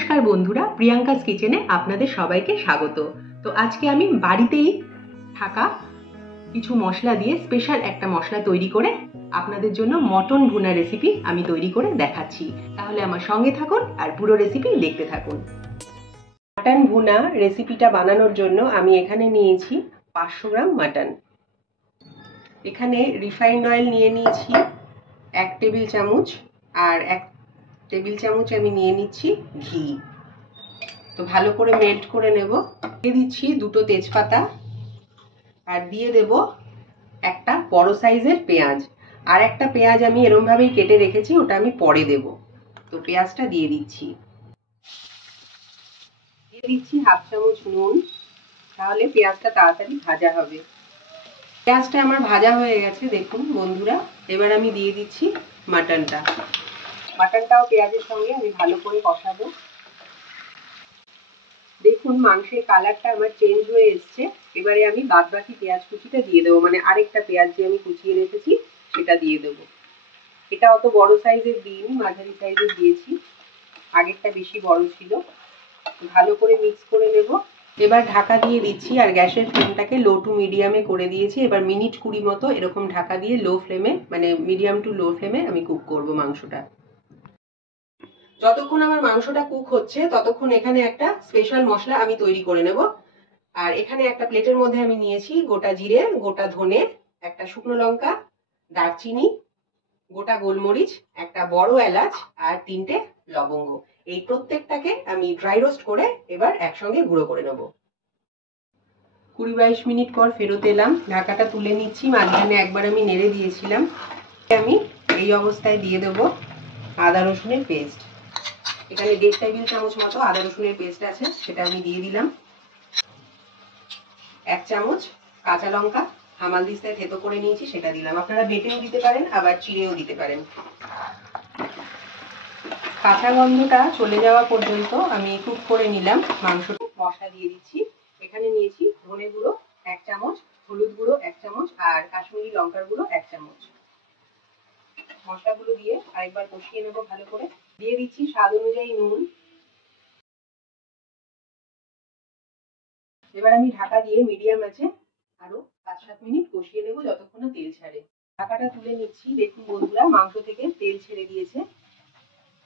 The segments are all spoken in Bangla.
নমস্কার বন্ধুরা, প্রিয়াঙ্কাস কিচেনে আপনাদের সবাইকে স্বাগত। তো আজকে আমি বাড়িতেই থাকা কিছু মশলা দিয়ে স্পেশাল একটা মশলা তৈরি করে আপনাদের জন্য মটন ভুনা রেসিপি আমি তৈরি করে দেখাচ্ছি। তাহলে আমার সঙ্গে থাকুন আর পুরো রেসিপি দেখতে থাকুন। মাটন ভুনা রেসিপিটা বানানোর জন্য আমি এখানে নিয়েছি 500 গ্রাম মাটন। এখানে রিফাইন্ড অয়েল নিয়ে নিয়েছি 1 টেবিল চামচ, আর 1 টেবিল চামচ আমি নিয়ে নিচ্ছি ঘি। তো ভালো করে মেল্ট করে নেব। দিয়ে দিচ্ছি 2টো তেজপাতা, আর দিয়ে দেব একটা বড় সাইজের পেঁয়াজ। আর একটা পেঁয়াজ আমি এরকম ভাবেই কেটে রেখেছি, ওটা আমি পরে দেব। তো পেঁয়াজটা দিয়ে দিচ্ছি। দিয়ে দিচ্ছি 1/2 চামচ নুন, তাহলে পেঁয়াজটা তাড়াতাড়ি ভাজা হবে। পেঁয়াজটা আমার ভাজা হয়ে গেছে দেখুন বন্ধুরা। এবার আমি দিয়ে দিচ্ছি মাটনটাও পেঁয়াজের সঙ্গে আমি ভালো করে কষাবো। দেখুন মাংসের কালারটা আমার চেঞ্জ হয়ে এসছে। এবারে আমি বাদবাকি পেঁয়াজ কুচিটা দিয়ে দেবো, মানে আরেকটা পেঁয়াজ যে আমি কুচিয়ে রেখেছি সেটা দিয়ে দেবো। এটা অত বড় সাইজের দিইনি, মাঝারি সাইজের দিয়েছি, আগেরটা বেশি বড় ছিল। ভালো করে মিক্স করে নেব। এবার ঢাকা দিয়ে দিচ্ছি, আর গ্যাসের ফ্লেমটাকে লো টু মিডিয়ামে করে দিয়েছি। এবার মিনিট 20 মতো এরকম ঢাকা দিয়ে লো ফ্লেমে, মানে মিডিয়াম টু লো ফ্লেমে আমি কুক করব মাংসটা। যতক্ষণ আমার মাংসটা কুক হচ্ছে ততক্ষণ এখানে একটা স্পেশাল মশলা আমি তৈরি করে নেব। আর এখানে একটা প্লেটের মধ্যে আমি নিয়েছি গোটা জিরে, গোটা ধনে, একটা শুকনো লঙ্কা, দারচিনি, গোটা গোলমরিচ, একটা বড় এলাচ, আর 3টে লবঙ্গ। এই প্রত্যেকটাকে আমি ড্রাই রোস্ট করে এবার একসঙ্গে গুঁড়ো করে নেব। 20-22 মিনিট পর ফেরত এলাম। ঢাকাটা তুলে নিচ্ছি, মাঝখানে একবার আমি নেড়ে দিয়েছিলাম। আমি এই অবস্থায় দিয়ে দেব আদা রসুনের পেস্ট। এখানে 1.5 টেবিল চামচ মতো আদা রসুনের পেস্ট আছে, সেটা আমি দিয়ে দিলাম। 1 চামচ কাঁচা লঙ্কা হামালদিস্তায় থেতো করে নিয়েছি, সেটা দিলাম। আপনারা বেটেও দিতে পারেন, আবার চিড়েও দিতে পারেন। কাঁচা গন্ধটা চলে যাওয়া পর্যন্ত আমি কুক করে নিলাম মাংসটা। মশলা দিয়ে দিচ্ছি। এখানে নিয়েছি ধনে গুঁড়ো 1 চামচ, হলুদ গুঁড়ো 1 চামচ, আর কাশ্মীরি লঙ্কার গুঁড়ো 1 চামচ। মশলাগুলো দিয়ে আরেকবার কষিয়ে নেব ভালো করে। দিয়ে দিচ্ছি স্বাদ অনুযায়ী নুন। এবার আমি ঢাকা দিয়ে মিডিয়াম আছে আরো 5-7 মিনিট কষিয়ে নেব, যতক্ষণ না তেল ছাড়ে। ঢাকাটা তুলে নিচ্ছি। দেখুন বন্ধুরা, মাংস থেকে তেল ছেড়ে দিয়েছে।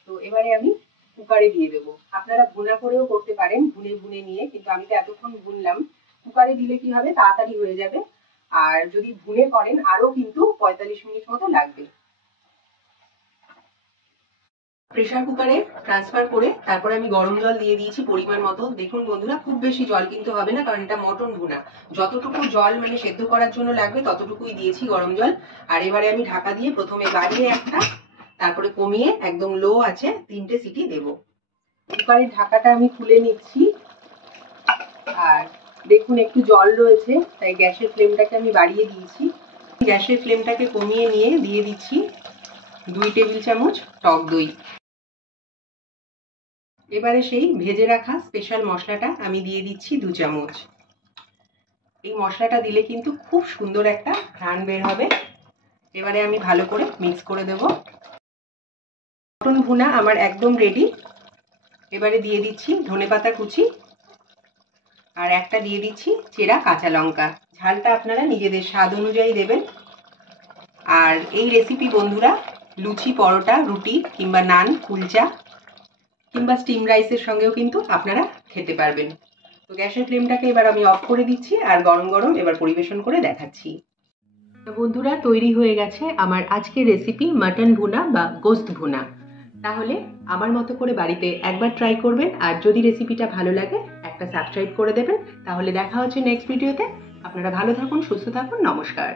তো এবারে আমি কুকারে দিয়ে দেবো। আপনারা ভুনা করেও করতে পারেন, ভুনে ভুনে নিয়ে, কিন্তু আমি তো এতক্ষণ ভুনলাম। কুকারে দিলে কি হবে, তাড়াতাড়ি হয়ে যাবে। আর যদি ভুনে করেন আরো কিন্তু 45 মিনিট মতো লাগবে। প্রেসার কুকারে ট্রান্সফার করে তারপরে আমি গরম জল দিয়ে দিয়েছি পরিমাণ মতো। দেখুন বন্ধুরা, খুব বেশি জল কিন্তু হবে না, কারণ এটা মটন ভুনা। যতটুকু জল মানে সেদ্ধ করার জন্য লাগবে ততটুকুই দিয়েছি গরম জল। আর এবারে আমি ঢাকা দিয়ে প্রথমে বাড়িয়ে একটা, তারপরে কমিয়ে একদম লো আছে 3টে সিটি দেব। কুকারের ঢাকাটা আমি খুলে নিচ্ছি। আর দেখুন একটু জল রয়েছে, তাই গ্যাসের ফ্লেমটাকে আমি বাড়িয়ে দিয়েছি। গ্যাসের ফ্লেমটাকে কমিয়ে নিয়ে দিয়ে দিচ্ছি 2 টেবিল চামচ টক দই। এবারে সেই ভেজে রাখা স্পেশাল মশলাটা আমি দিয়ে দিচ্ছি 2 চামচ। এই মশলাটা দিলে কিন্তু খুব সুন্দর একটা ঘ্রাণ বের হবে। এবারে আমি ভালো করে মিক্স করে দেব। মটন ভুনা আমার একদম রেডি। এবারে দিয়ে দিচ্ছি ধনেপাতা কুচি, আর একটা দিয়ে দিচ্ছি চেরা কাঁচা লঙ্কা। ঝালটা আপনারা নিজেদের স্বাদ অনুযায়ী দেবেন। আর এই রেসিপি বন্ধুরা লুচি, পরোটা, রুটি কিংবা নান, কুলচা কিংবা স্টিম রাইসের সঙ্গেও কিন্তু আপনারা খেতে পারবেন। তো গ্যাসের ফ্লেমটাকে এবার আমি অফ করে দিচ্ছি, আর গরম গরম এবার পরিবেশন করে দেখাচ্ছি। বন্ধুরা, তৈরি হয়ে গেছে আমার আজকের রেসিপি মাটন ভুনা বা গোস্ত ভুনা। তাহলে আমার মতো করে বাড়িতে একবার ট্রাই করবেন, আর যদি রেসিপিটা ভালো লাগে একটা সাবস্ক্রাইব করে দেবেন। তাহলে দেখা হচ্ছে নেক্সট ভিডিওতে। আপনারা ভালো থাকুন, সুস্থ থাকুন, নমস্কার।